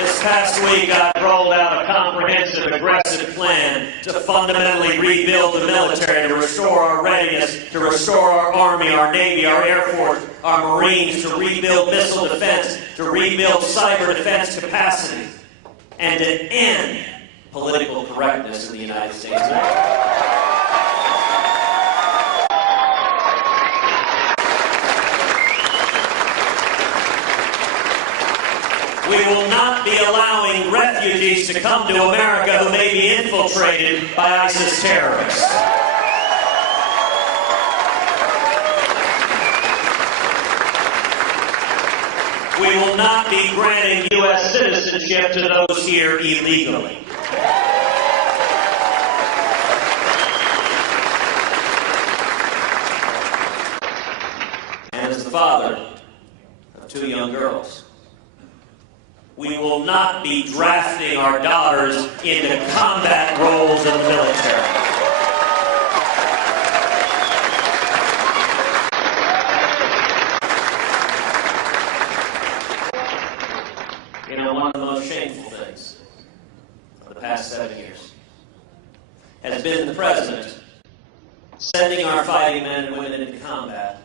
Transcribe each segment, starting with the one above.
This past week, I rolled out a comprehensive, aggressive plan to fundamentally rebuild the military, to restore our readiness, to restore our Army, our Navy, our Air Force, our Marines, to rebuild missile defense, to rebuild cyber defense capacity, and to end political correctness in the United States of America. We will not be allowing refugees to come to America who may be infiltrated by ISIS terrorists. We will not be granting U.S. citizenship to those here illegally. And as the father of 2 young girls, we will not be drafting our daughters into combat roles in the military. You know, one of the most shameful things of the past 7 years has been the President sending our fighting men and women into combat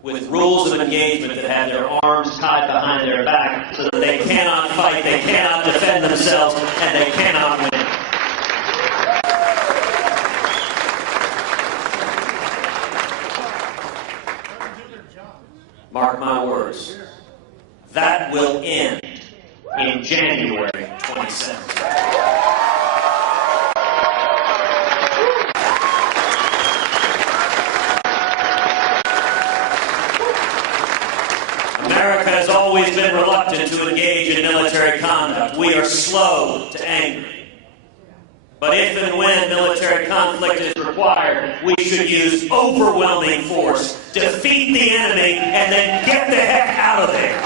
with rules of engagement that have their arms tied behind their back so that they cannot fight, they cannot defend themselves, and they cannot win. Mark my words, that will end in January 27th. America has always been reluctant to engage in military conduct. We are slow to anger. But if and when military conflict is required, we should use overwhelming force, defeat the enemy, and then get the heck out of there.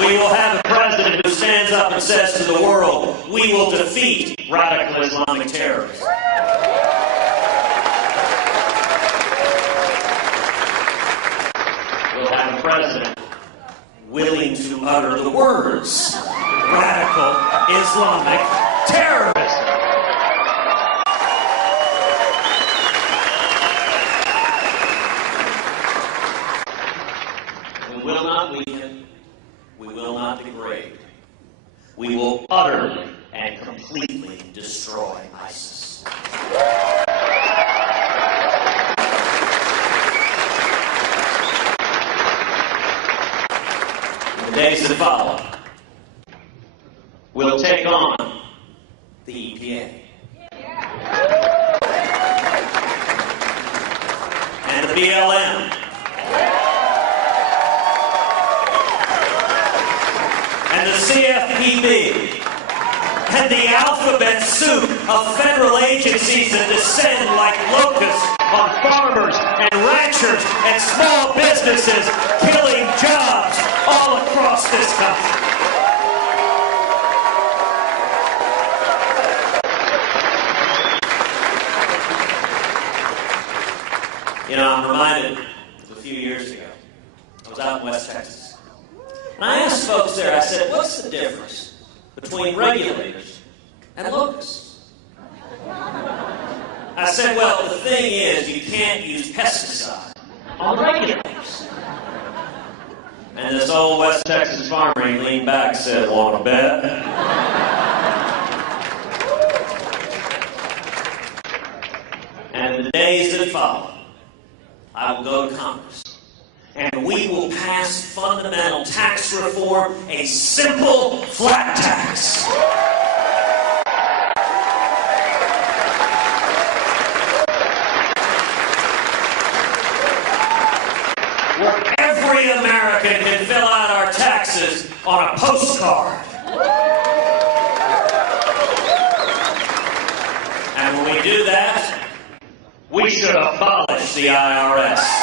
We will have a president who stands up and says to the world, we will defeat radical Islamic terrorists. We'll have a president willing to utter the words, radical Islamic terrorism. We will not weaken. We will not degrade. We will utterly and completely destroy ISIS. In the days that follow, we'll take on the EPA. And the BLM. And the CFPB, and the alphabet soup of federal agencies that descend like locusts on farmers and ranchers and small businesses, killing jobs all across this country. You know, I'm reminded of a few years ago. I was out in West Texas. And I asked folks there, I said, what's the difference between regulators and locusts? I said, well, the thing is, you can't use pesticide on regulators. And this old West Texas farmer, he leaned back and said, want to bet? And in the days that follow, I will go to Congress. And we will pass fundamental tax reform, a simple flat tax. Where every American can fill out our taxes on a postcard. And when we do that, we should abolish the IRS.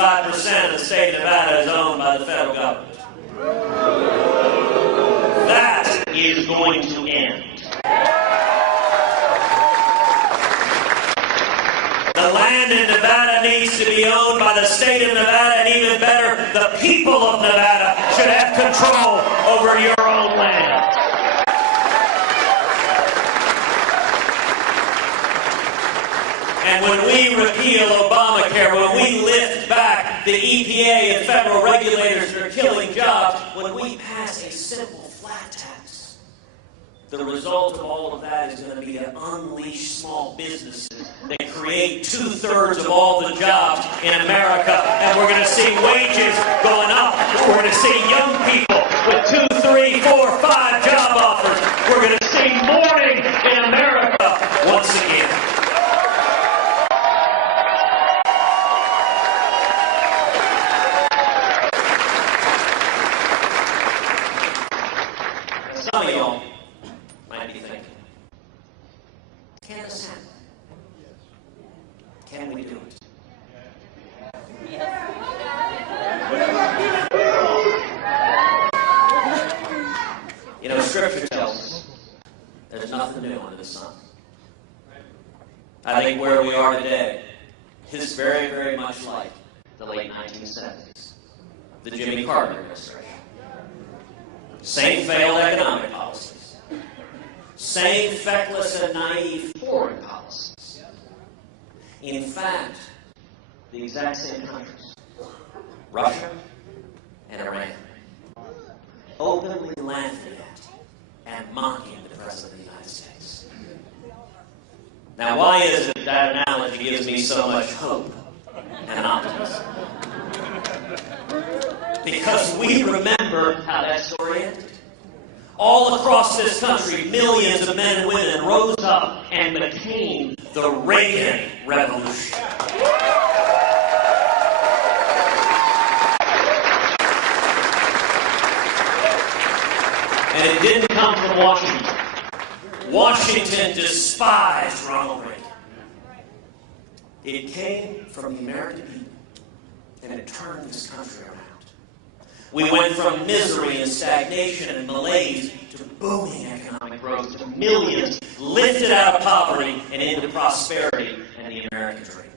85% of the state of Nevada is owned by the federal government. That is going to end. The land in Nevada needs to be owned by the state of Nevada, and even better, the people of Nevada should have control over your own land. And when we repeal Obamacare, when we lift back the EPA and federal regulators that are killing jobs, when we pass a simple flat tax, the result of all of that is going to be to unleash small businesses that create 2/3 of all the jobs in America. And we're going to see wages going up. We're going to see young people with 2, 3, 4, 5 job offers. We're going to see mourning in America once again. Some of y'all might be thinking, can this happen? Can we do it? You know, Scripture tells us there's nothing new under the sun. I think where we are today is very, very much like the late 1970s, the Jimmy Carter administration. Same failed economic policies. Same feckless and naive foreign policies. In fact, the exact same countries, Russia and Iran, openly laughing at and mocking the President of the United States. Now, why is it that analogy gives me so much hope and optimism? Because we remember how that story ended. All across this country, millions of men and women rose up and became the Reagan Revolution. And it didn't come from Washington. Washington despised Ronald Reagan. It came from the American people, and it turned this country around. We went from misery and stagnation and malaise to booming economic growth, to millions lifted out of poverty and into prosperity and the American dream.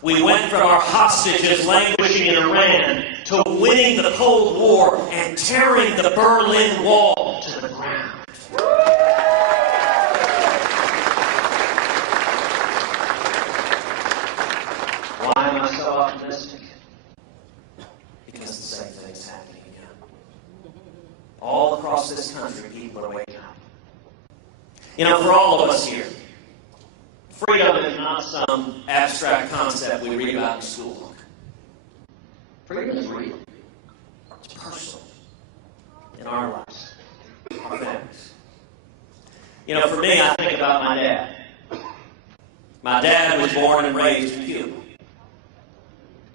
We went from our hostages languishing in Iran to winning the Cold War and tearing the Berlin Wall to the ground. Why am I so optimistic? Because the same thing's happening again. All across this country, people are waking up. You know, for all of us here, freedom is not some abstract concept we read about in school. Freedom is real. It's personal in our lives, our families. You know, for me, I think about my dad. My dad was born and raised in Cuba.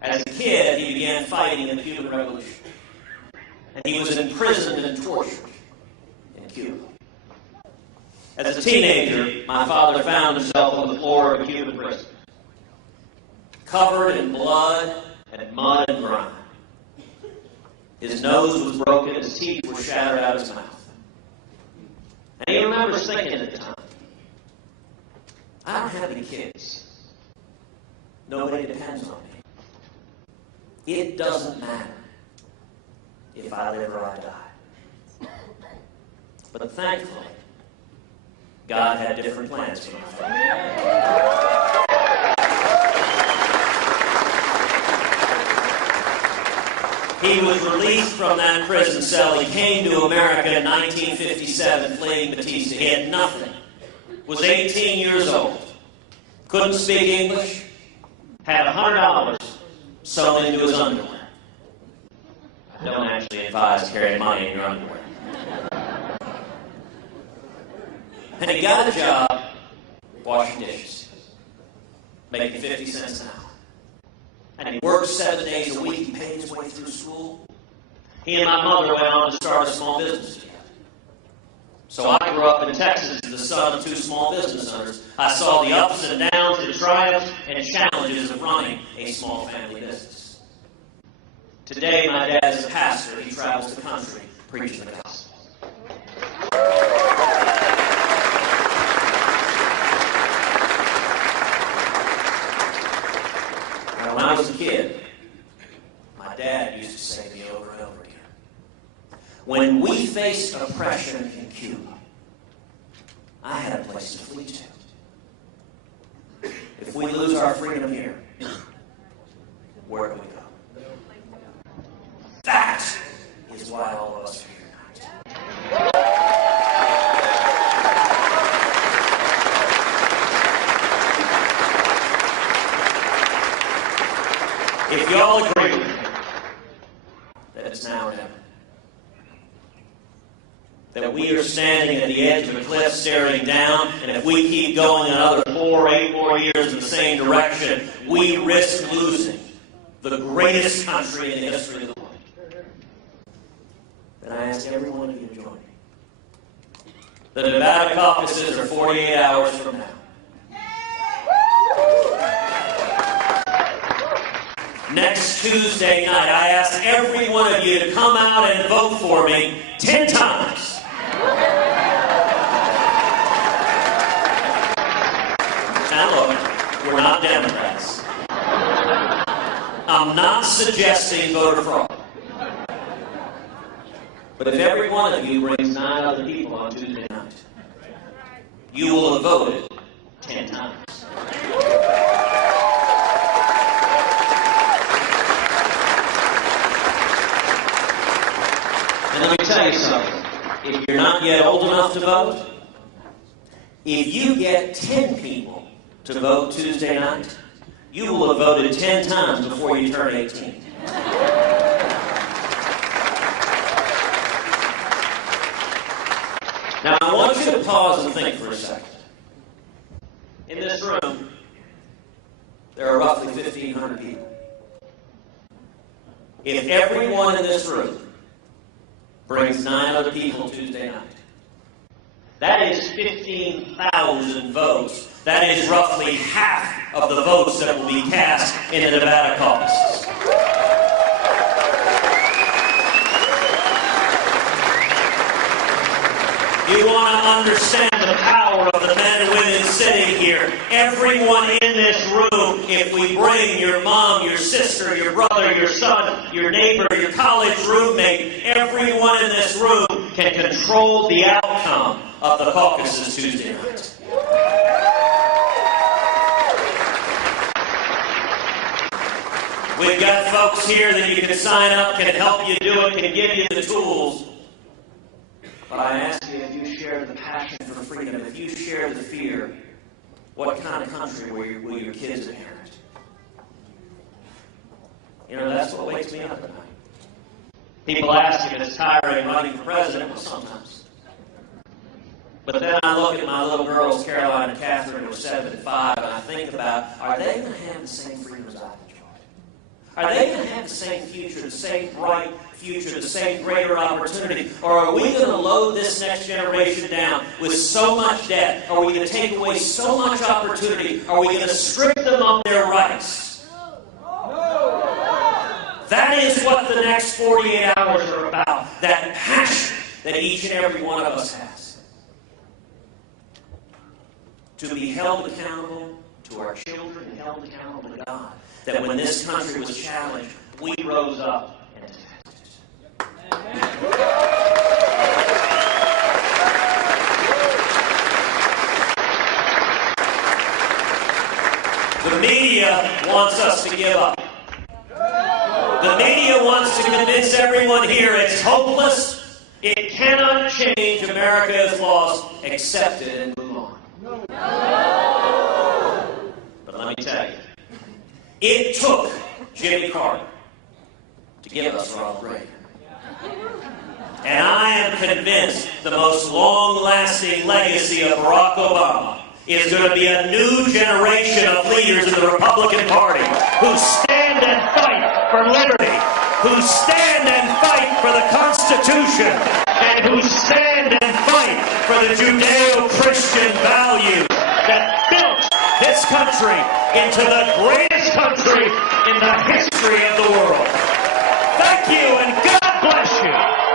As a kid, he began fighting in the Cuban Revolution. And he was imprisoned and tortured in Cuba. As a teenager, my father found himself on the floor of a Cuban prison, covered in blood and mud and grime. His nose was broken, his teeth were shattered out of his mouth. And he remembers thinking at the time, I don't have any kids. Nobody depends on me. It doesn't matter if I live or I die. But thankfully, God had different plans for my family. He was released from that prison cell. He came to America in 1957, fleeing Pt2. He had nothing. Was 18 years old. Couldn't speak English. Had $100 sewn into his underwear. I don't actually advise carrying money in your underwear. And he got a job washing dishes, making 50 cents an hour. And he worked 7 days a week. He paid his way through school. He and my mother went on to start a small business together. So I grew up in Texas as the son of two small business owners. I saw the ups and downs, the triumphs and challenges of running a small family business. Today, my dad is a pastor. He travels the country preaching the gospel. Now, when I was a kid, my dad used to say to me over and over again, when we faced oppression in Cuba, I had a place to flee to. If we lose our freedom here, where do we go? That is why all of us are here tonight. If y'all agree with me that it's now or never, that we are standing at the edge of a cliff staring down, and if we keep going another 8 more years in the same direction, we risk losing the greatest country in the history of the world. Then I ask every one of you to join me. The Nevada caucuses are 48 hours from now. Next Tuesday night, I ask every one of you to come out and vote for me 10 times. Now look, we're not Democrats. I'm not suggesting voter fraud. But if every one of you brings 9 other people on Tuesday night, you will have voted 10 times. And let me tell you something. If you're not yet old enough to vote, if you get 10 people to vote Tuesday night, you will have voted 10 times before you turn 18. Now, I want you to pause and think for a second. In this room, there are roughly 1,500 people. If everyone in this room brings 9 other people Tuesday night, that is 15,000 votes. That is roughly half of the votes that will be cast in the Nevada caucuses. You want to understand the power of the men and women sitting here. Everyone in this room, if we bring your mom, your sister, your brother, your son, your neighbor, your college roommate, everyone in this room can control the outcome of the caucuses Tuesday night. We've got folks here that you can sign up, can help you do it, can give you the tools. But I ask you, if you share the passion for freedom, if you share the fear, what kind of country will your kids inherit? You know, that's what wakes me up at night. People ask if it's tiring running for president. Well, sometimes. But then I look at my little girls, Caroline and Catherine, who are 7 and 5, and I think about, are they going to have the same freedoms I've enjoyed? Are they going to have the same future, the same bright future, the same greater opportunity? Or are we going to load this next generation down with so much debt? Are we going to take away so much opportunity? Are we going to strip them of their rights? That is what the next 48 hours are about. That passion that each and every one of us has. To be held accountable to our children and held accountable to God. That when this country was challenged, we rose up and attacked it. The media wants us to give up. The media wants to convince everyone here it's hopeless, it cannot change, America is lost, accept it and move on. But let me tell you, it took Jimmy Carter to give us Ronald Reagan. And I am convinced the most long-lasting legacy of Barack Obama is going to be a new generation of leaders in the Republican Party who stand and fight for liberty, who stand and fight for the Constitution, and who stand and fight for the Judeo-Christian values that built this country into the greatest country in the history of the world. Army.